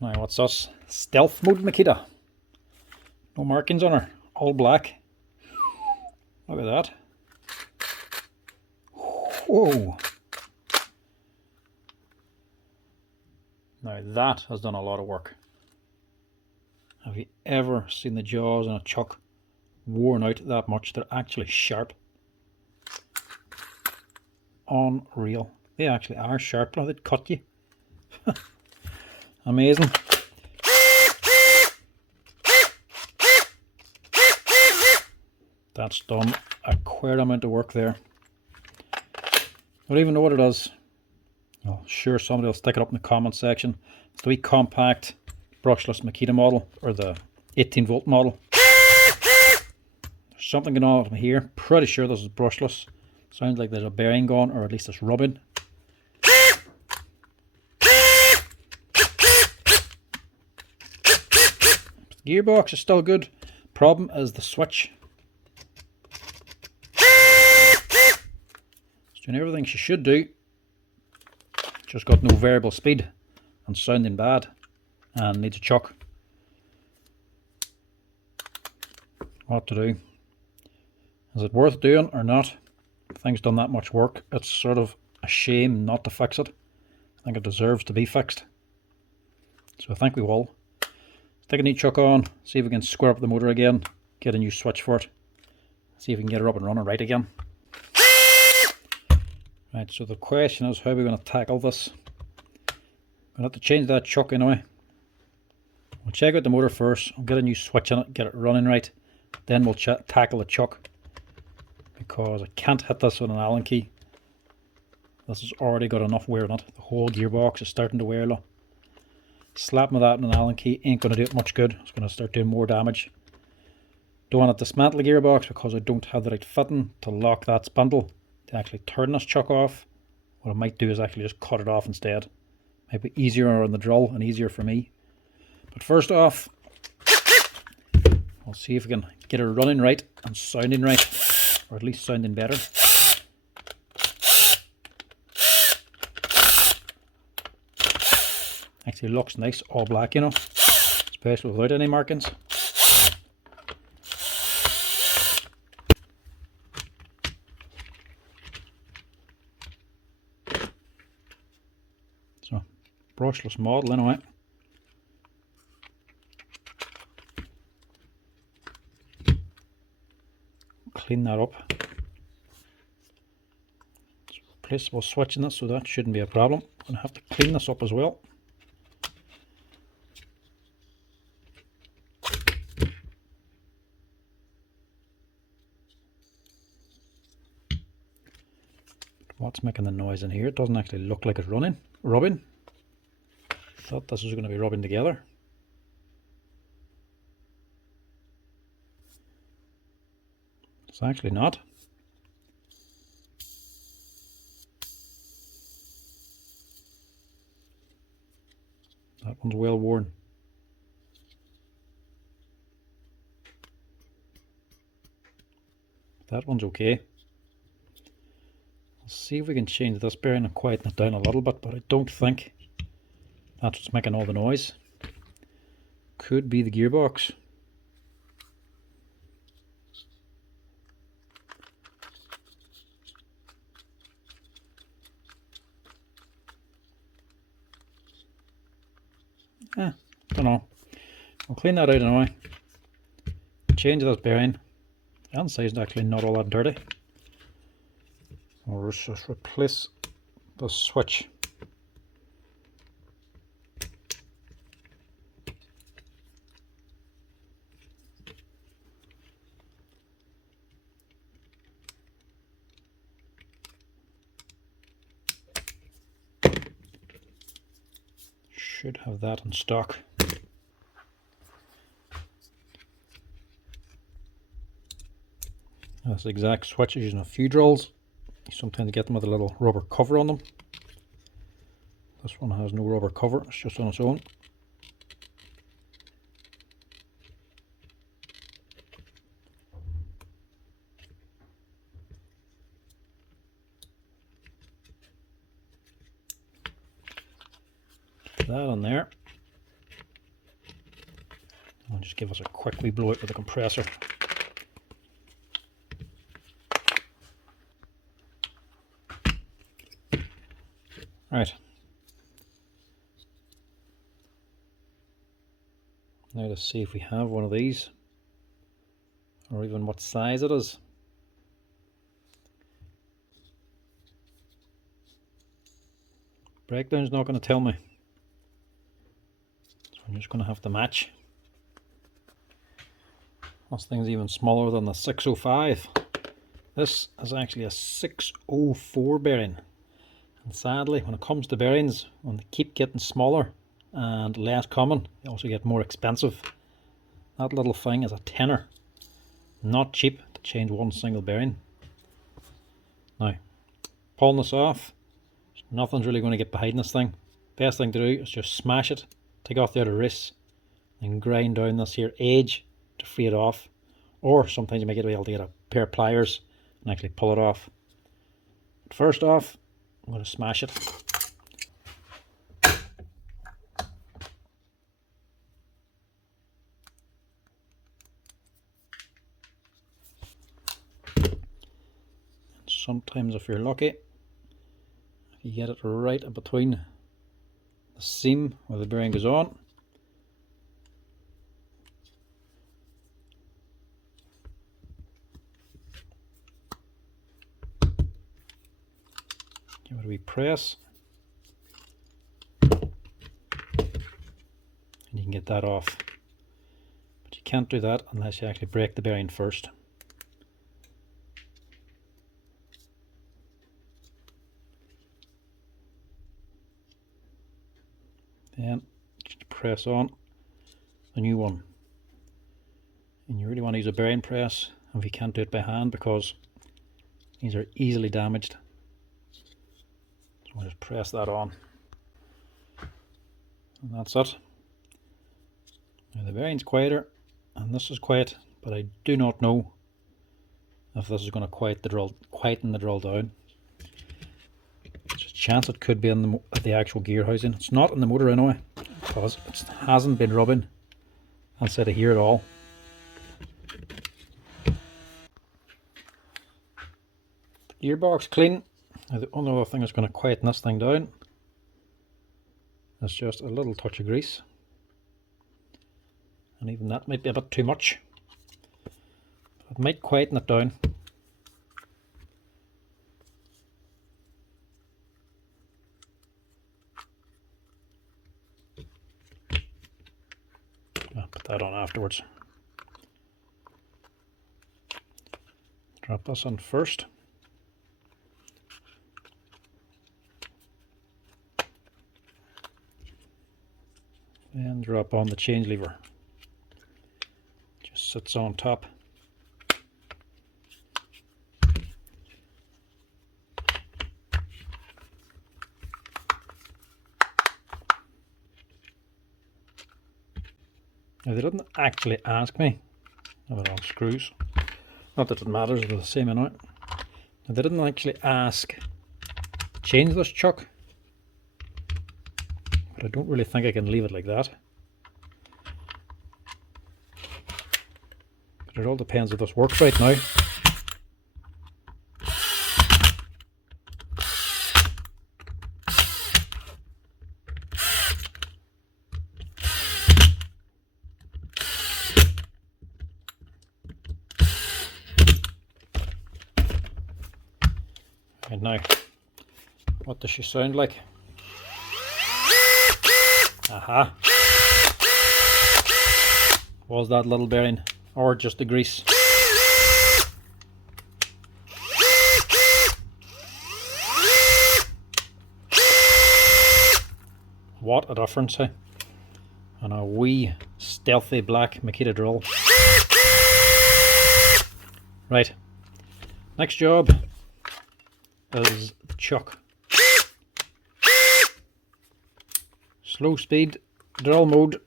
Now what's this? Stealth mode Makita. No markings on her. All black. Look at that. Whoa. Now that has done a lot of work. Have you ever seen the jaws on a chuck worn out that much? They're actually sharp. Unreal. They actually are sharp. They'd cut you. Amazing. That's done a queer amount of work there. I don't even know what it is. I'm sure somebody will stick it up in the comment section. It's the wee compact brushless Makita model, or the 18-volt model. There's something going on here. Pretty sure this is brushless. Sounds like there's a bearing gone, or at least it's rubbing. The gearbox is still good. Problem is the switch. It's doing everything she should do. Just got no variable speed and sounding bad and needs a chuck. What to do? Is it worth doing or not? Thing's done that much work. It's sort of a shame not to fix it. I think it deserves to be fixed. So I think we will. Stick a new chuck on, see if we can square up the motor again, get a new switch for it, see if we can get her up and running right again. Right, so the question is, how are we going to tackle this? I'm going to have to change that chuck anyway. We'll check out the motor first, we'll get a new switch in it, get it running right, then we'll tackle the chuck. Because I can't hit this with an Allen key. This has already got enough wear on it. The whole gearbox is starting to wear low. Slapping that in an Allen key ain't going to do it much good. It's going to start doing more damage. Don't want to dismantle the gearbox because I don't have the right fitting to lock that spindle to actually turn this chuck off. What I might do is actually just cut it off instead. Might be easier on the drill and easier for me. But first off, I'll see if we can get her running right and sounding right, or at least sounding better. Actually looks nice, all black, you know, especially without any markings. So, brushless model anyway. Clean that up. It's replaceable switch in this, so that shouldn't be a problem. I'm going to have to clean this up as well. What's making the noise in here? It doesn't actually look like it's rubbing. Thought this was going to be rubbing together. It's actually not. That one's well worn. That one's okay. Let's see if we can change this bearing and quieten it down a little bit, but I don't think that's what's making all the noise. Could be the gearbox. Don't know. We'll clean that out anyway. Change this bearing. The inside is actually not all that dirty. We'll just replace the switch. Should have that in stock. That's the exact switch using a few drills. You sometimes get them with a little rubber cover on them. This one has no rubber cover, it's just on its own. Put that on there. I'll just give us a quick wee blow out with the compressor. Right. Now let's see if we have one of these, or even what size it is. Breakdown's not going to tell me, so I'm just going to have to match. This thing's even smaller than the 605. This is actually a 604 bearing, and sadly when it comes to bearings, when they keep getting smaller and less common, they also get more expensive. That little thing is a tenner. Not cheap to change one single bearing. Now, pulling this off, nothing's really going to get behind this thing. Best thing to do is just smash it, take off the outer race, and grind down this here edge to free it off. Or sometimes you might be able to get a pair of pliers and actually pull it off. But first off, I'm going to smash it. Sometimes if you're lucky, if you get it right in between the seam where the bearing goes on, give it a wee press, and you can get that off. But you can't do that unless you actually break the bearing first. Then just press on a new one, and you really want to use a bearing press if you can't do it by hand, because these are easily damaged. So we'll just press that on, and that's it. Now the bearing's quieter and this is quiet, but I do not know if this is going to quieten the drill down. There's a chance it could be in the actual gear housing. It's not in the motor anyway, because it hasn't been rubbing inside of here at all. The gearbox clean. Now the only other thing that's going to quieten this thing down is just a little touch of grease, and even that might be a bit too much. It might quieten it down. I'll put that on afterwards. Drop this on first. Then drop on the change lever. Just sits on top. Now they didn't actually ask me about all screws. Not that it matters, they're the same amount. Now they didn't actually ask to change this chuck, but I don't really think I can leave it like that. But it all depends if this works right now. And now, what does she sound like? Aha! Was that little bearing, or just the grease? What a difference, eh? And a wee stealthy black Makita drill. Right, next job is the chuck. Slow speed drill mode.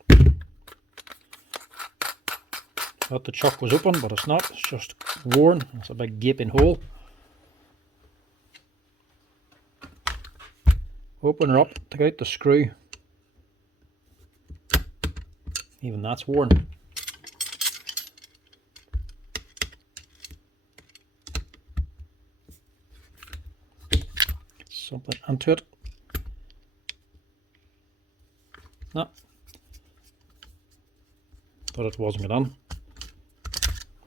Thought the chuck was open, but it's not. It's just worn. It's a big gaping hole. Open her up, take out the screw. Even that's worn. something into it. No, thought it wasn't going on.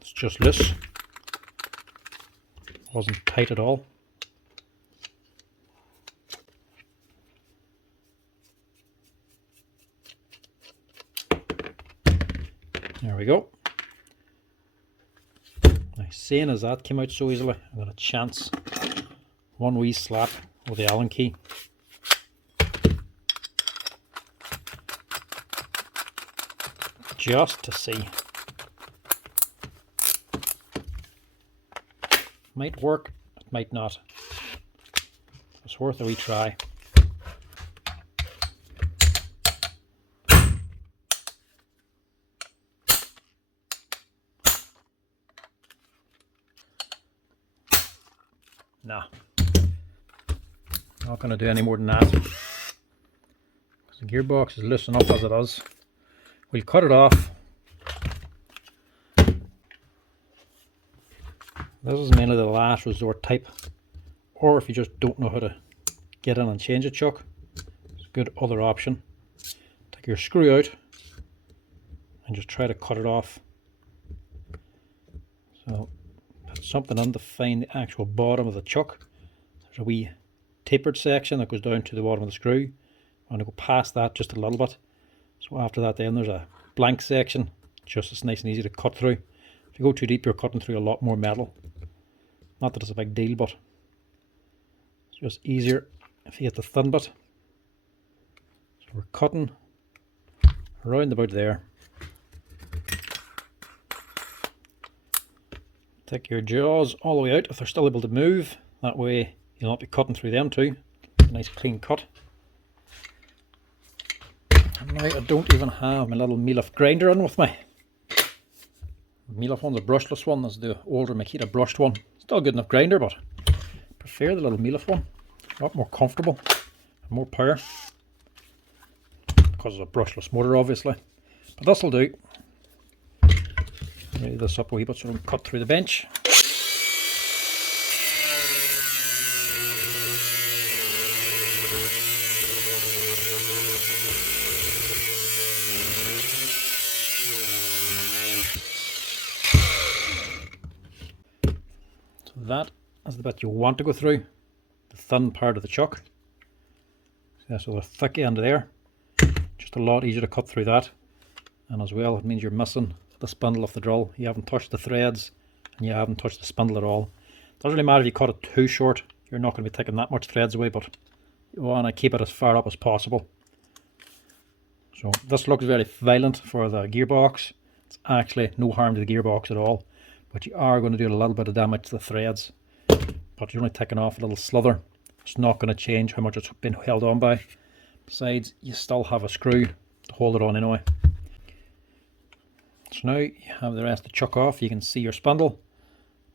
It's just loose. Wasn't tight at all. There we go. Now, seeing as that came out so easily, I'm going to chance one wee slap with the Allen key. Just to see. Might work, it might not. It's worth a wee try. Nah, not going to do any more than that, because the gearbox is loose enough as it is. We'll cut it off. This is mainly the last resort type, or if you just don't know how to get in and change a chuck, it's a good other option. Take your screw out and just try to cut it off. So put something on to find the actual bottom of the chuck. There's a wee tapered section that goes down to the bottom of the screw. I'm going to go past that just a little bit. So after that then there's a blank section, just as nice and easy to cut through. If you go too deep, you're cutting through a lot more metal. Not that it's a big deal, but it's just easier if you get the thin bit. So we're cutting around about there. Take your jaws all the way out if they're still able to move. That way you'll not be cutting through them too. Nice clean cut. And now I don't even have my little meal-off grinder in with me. The meal-off one's a brushless one. That's the older Makita brushed one. Still a good enough grinder, but I prefer the little meal-off one. A lot more comfortable and more power. Because it's a brushless motor, obviously. But this'll do. Raise this up a wee bit so we can cut through the bench. That is the bit you want to go through, the thin part of the chuck. So the thick end there, just a lot easier to cut through that. And as well, it means you're missing the spindle of the drill. You haven't touched the threads and you haven't touched the spindle at all. Doesn't really matter if you cut it too short, you're not going to be taking that much threads away, but you want to keep it as far up as possible. So this looks very violent for the gearbox. It's actually no harm to the gearbox at all. But you are going to do a little bit of damage to the threads. But you're only taking off a little slither. It's not going to change how much it's been held on by. Besides, you still have a screw to hold it on anyway. So now you have the rest of the chuck off. You can see your spindle.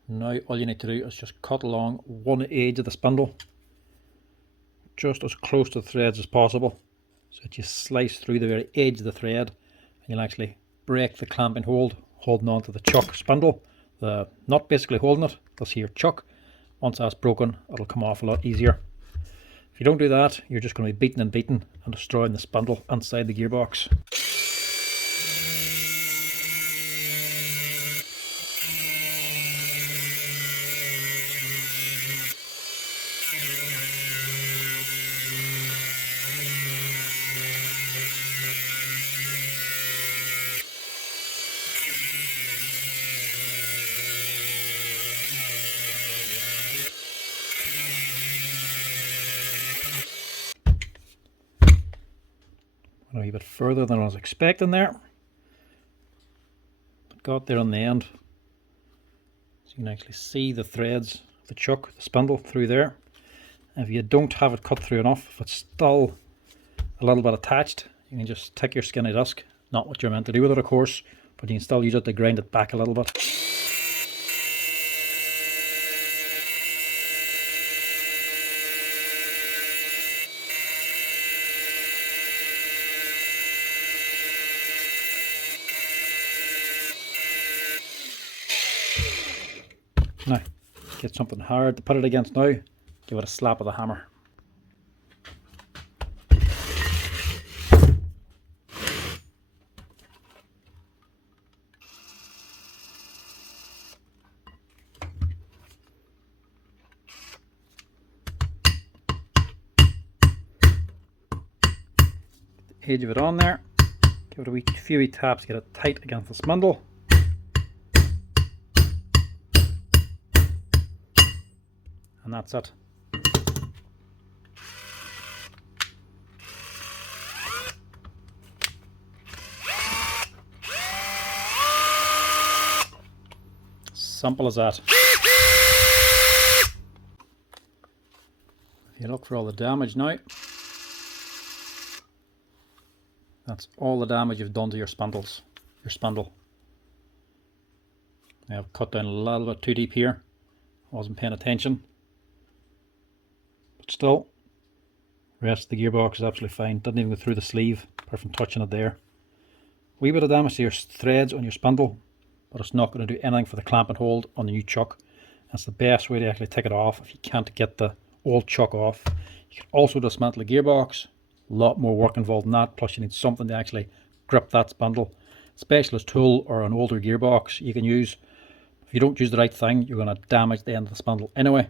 Now all you need to do is just cut along one edge of the spindle, just as close to the threads as possible, so that you slice through the very edge of the thread, and you'll actually break the clamping hold, holding on to the chuck spindle. The nut basically holding it. You'll see your chuck. Once that's broken, it'll come off a lot easier. If you don't do that, you're just going to be beating and beating and destroying the spindle inside the gearbox. A wee bit further than I was expecting there. Got there on the end. So you can actually see the threads, the chuck, the spindle through there. If you don't have it cut through enough, if it's still a little bit attached, you can just take your skinny disc. Not what you're meant to do with it, of course, but you can still use it to grind it back a little bit. Now, get something hard to put it against now, give it a slap with a hammer. edge of it on there. Give it a few wee taps, get it tight against the spindle. And that's it. Simple as that. If you look for all the damage now, that's all the damage you've done to your spindles, your spindle. I've cut down a little bit too deep here. I wasn't paying attention. But still, the rest of the gearbox is absolutely fine. Didn't even go through the sleeve, apart from touching it there. Wee bit of damage to your threads on your spindle, but it's not going to do anything for the clamp and hold on the new chuck. That's the best way to actually take it off if you can't get the old chuck off. You can also dismantle the gearbox. A lot more work involved in that, plus you need something to actually grip that spindle. Specialist tool or an older gearbox you can use. If you don't use the right thing, you're going to damage the end of the spindle anyway.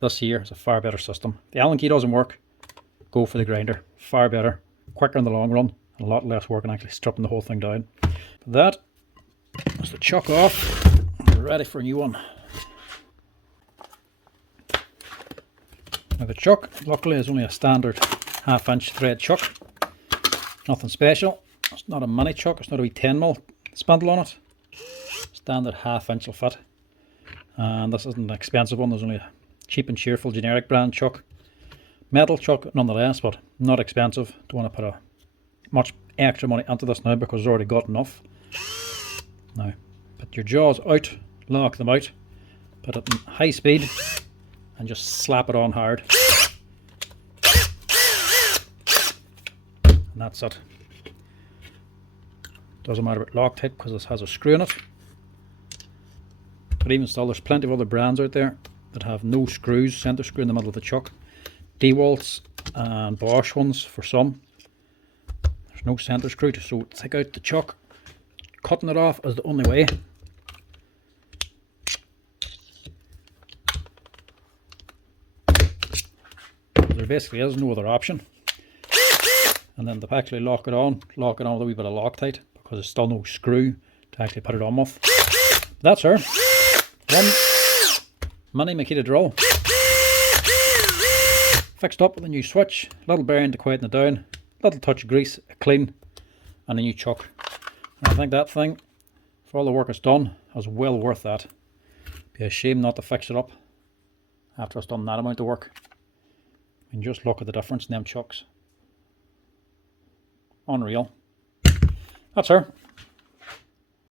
This here is a far better system. If the Allen key doesn't work, go for the grinder. Far better, quicker in the long run, and a lot less work in actually stripping the whole thing down. That is the chuck off. We're ready for a new one. Now the chuck, luckily, is only a standard 1/2" thread chuck. Nothing special. It's not a mini chuck, it's not a wee 10mm spindle on it. Standard 1/2" will fit. And this isn't an expensive one, there's only a cheap and cheerful generic brand chuck. Metal chuck nonetheless, but not expensive. Don't want to put much extra money into this now because I've already got enough. Now, put your jaws out, lock them out, put it in high speed, and just slap it on hard. And that's it. Doesn't matter about Loctite because this has a screw in it. But even still, there's plenty of other brands out there that have no screws, center screw in the middle of the chuck. DeWalt's and Bosch ones for some. There's no center screw, so take out the chuck. Cutting it off is the only way. There basically is no other option. And then to actually lock it on with a wee bit of Loctite because there's still no screw to actually put it on with. That's her. One mini Makita drill. Fixed up with a new switch, little bearing to quieten it down, little touch of grease, a clean, and a new chuck. And I think that thing, for all the work it's done, is well worth that. Be a shame not to fix it up after it's done that amount of work. I mean, just look at the difference in them chucks. Unreal. That's her.